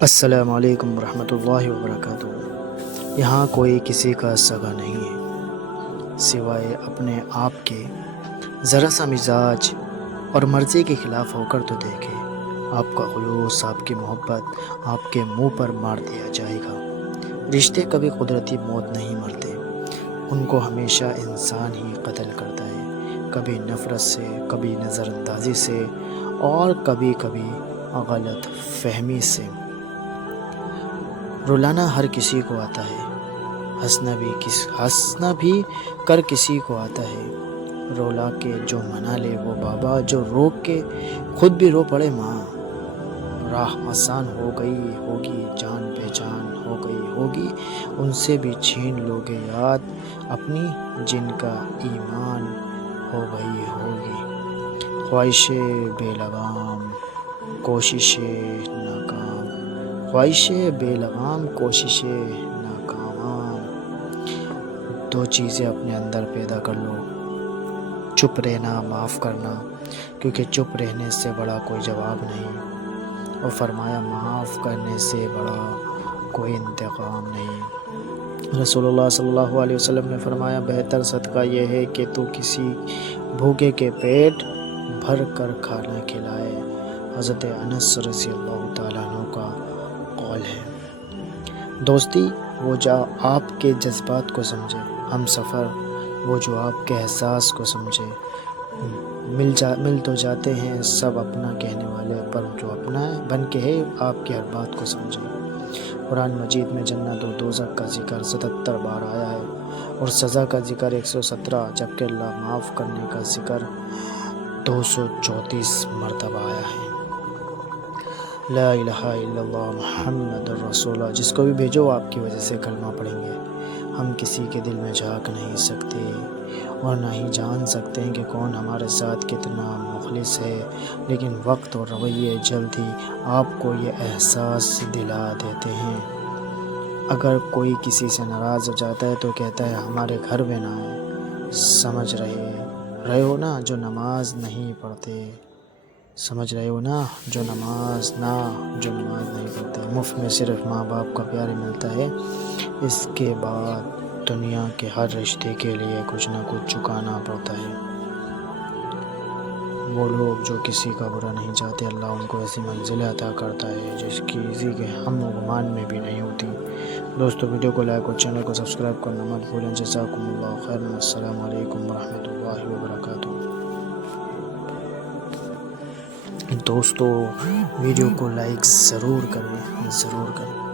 السلام علیکم ورحمۃ اللہ وبرکاتہ۔ یہاں کوئی کسی کا سگا نہیں ہے سوائے اپنے آپ کے۔ ذرا سا مزاج اور مرضی کے خلاف ہو کر تو دیکھے، آپ کا خلوص، آپ کی محبت آپ کے منہ پر مار دیا جائے گا۔ رشتے کبھی قدرتی موت نہیں مرتے، ان کو ہمیشہ انسان ہی قتل کرتا ہے، کبھی نفرت سے، کبھی نظر اندازی سے، اور کبھی کبھی غلط فہمی سے۔ رلانا ہر کسی کو آتا ہے، ہنسنا بھی کر کسی کو آتا ہے۔ رولا کے جو منا لے وہ بابا، جو روک کے خود بھی رو پڑے ماں۔ راہ آسان ہو گئی ہوگی، جان بے جان ہو گئی ہوگی، ان سے بھی چھین لوگے یاد اپنی جن کا ایمان ہو گئی ہوگی۔ خواہشیں بے لگام کوششیں ناکام، خواہشیں بے لگام کوششیں ناکام۔ دو چیزیں اپنے اندر پیدا کر لو، چپ رہنا، معاف کرنا، کیونکہ چپ رہنے سے بڑا کوئی جواب نہیں، اور فرمایا معاف کرنے سے بڑا کوئی انتقام نہیں۔ رسول اللہ صلی اللہ علیہ وسلم نے فرمایا، بہتر صدقہ یہ ہے کہ تو کسی بھوکے کے پیٹ بھر کر کھانا کھلائے۔ حضرت انس رضی اللہ تعالیٰ عنہ کا قول ہے۔ دوستی وہ جو آپ کے جذبات کو سمجھے، ہم سفر وہ جو آپ کے احساس کو سمجھے۔ مل تو جاتے ہیں سب اپنا کہنے والے، پر جو اپنا بن کے ہے آپ کی ہر بات کو سمجھے۔ قرآن مجید میں جنت و دوزخ کا ذکر 77 بار آیا ہے، اور سزا کا ذکر 117، جبکہ اللہ معاف کرنے کا ذکر 234 مرتبہ آیا ہے۔ لا الہ الا اللہ محمد الرسول اللہ، جس کو بھی بھیجو آپ کی وجہ سے کلمہ پڑھیں گے۔ ہم کسی کے دل میں جھانک نہیں سکتے اور نہ ہی جان سکتے ہیں کہ کون ہمارے ساتھ کتنا مخلص ہے، لیکن وقت اور رویے جلد ہی آپ کو یہ احساس دلا دیتے ہیں۔ اگر کوئی کسی سے ناراض ہو جاتا ہے تو کہتا ہے ہمارے گھر میں نہ آئے۔ سمجھ رہے ہو نا جو نماز نہیں پڑھتے، سمجھ رہے ہو نا جو نماز نہیں پڑھتے۔ مفت میں صرف ماں باپ کا پیار ملتا ہے، اس کے بعد دنیا کے ہر رشتے کے لیے کچھ نہ کچھ چکانا پڑتا ہے۔ وہ لوگ جو کسی کا برا نہیں چاہتے، اللہ ان کو ایسی منزل عطا کرتا ہے جس کی کسی کے ہم و گمان میں بھی نہیں ہوتی۔ دوستو، ویڈیو کو لائک اور چینل کو سبسکرائب کرنا مت بھولیں۔ جزاکم اللہ خیرا۔ السلام علیکم ورحمۃ اللہ وبرکاتہ۔ دوستو، ویڈیو کو لائک ضرور کریں۔